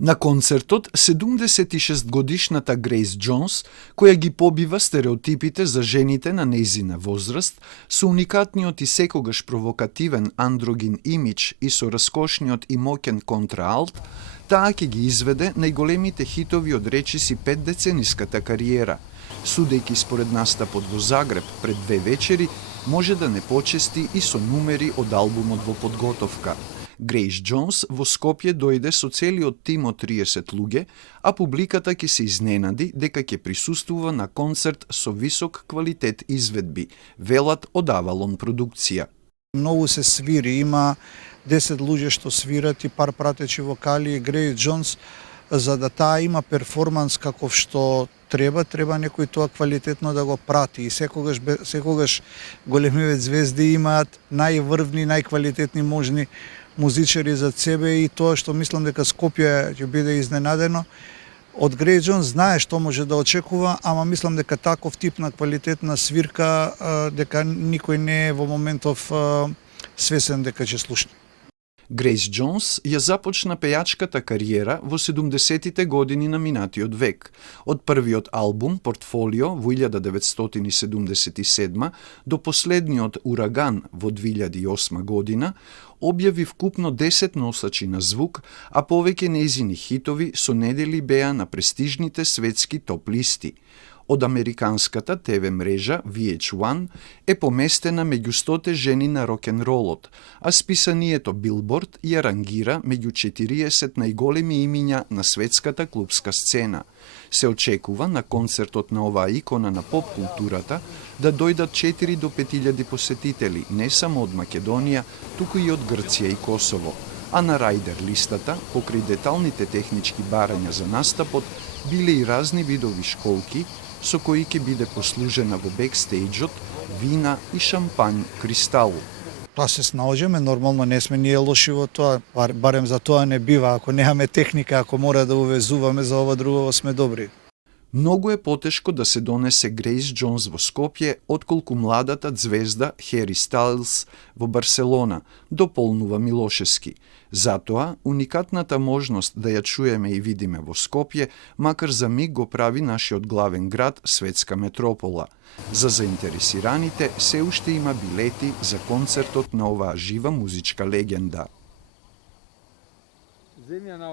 На концертот 76-годишната Грейс Джонс, која ги побива стереотипите за жените на нејзина возраст, со уникатниот и секогаш провокативен андрогин имидж и со раскошниот и моќен контраалт, таа ќе ги изведе најголемите хитови од речиси 5-децениската кариера. Судејќи според настапот во Загреб пред 2 вечери, може да не почести и со numeri од албумот во подготовка. Грейс Джонс во Скопје дојде со целиот тим од 30 луѓе, а публиката ќе се изненади дека ќе присуствува на концерт со висок квалитет изведби, велат од Авалон продукција. Многу се свири, има 10 луѓе што свират и пар пратечи вокали и Грейс Джонс, за да таа има перформанс каков што треба некој тоа квалитетно да го прати и секогаш големиве звезди имаат најврвни, најквалитетни можни музичари за себе и тоа што мислам дека Скопје ќе биде изненадено. Од Грейс Джонс знае што може да очекува, ама мислам дека таков тип на квалитетна свирка дека никој не е во моментов свесен дека ќе слушне. Грейс Джонс ја започна пејачката кариера во 70-тите години на минатиот век. Од првиот албум, Портфолио, во 1977 до последниот Ураган во 2008 година, објави вкупно 10 носачи на звук, а повеќе нејзини хитови со недели беа на престижните светски топ листи. Од американската ТВ мрежа VH1 е поместена меѓу 100 жени на рок-н-ролот, а списанието Билборд ја рангира меѓу 40 најголеми имиња на светската клубска сцена. Се очекува на концертот на оваа икона на поп културата да дојдат 4 до 5000 посетители, не само од Македонија, туку и од Грција и Косово. А на рајдер листата, покрај деталните технички барања за настапот, биле и разни видови школки, со кои ќе биде послужена во бекстејџот вина и шампањ кристал. Тоа се снаоѓаме, нормално не сме ние лоши во тоа, барем за тоа не бива, ако немаме техника, ако мора да увезуваме за ова друго сме добри. Многу е потешко да се донесе Грейс Джонс во Скопје, отколку младата звезда Хери Стайлс во Барселона дополнува Милошевски. Затоа, уникатната можност да ја чуеме и видиме во Скопје, макар за миг го прави нашиот главен град светска метропола. За заинтересираните се уште има билети за концертот на оваа жива музичка легенда. Земја на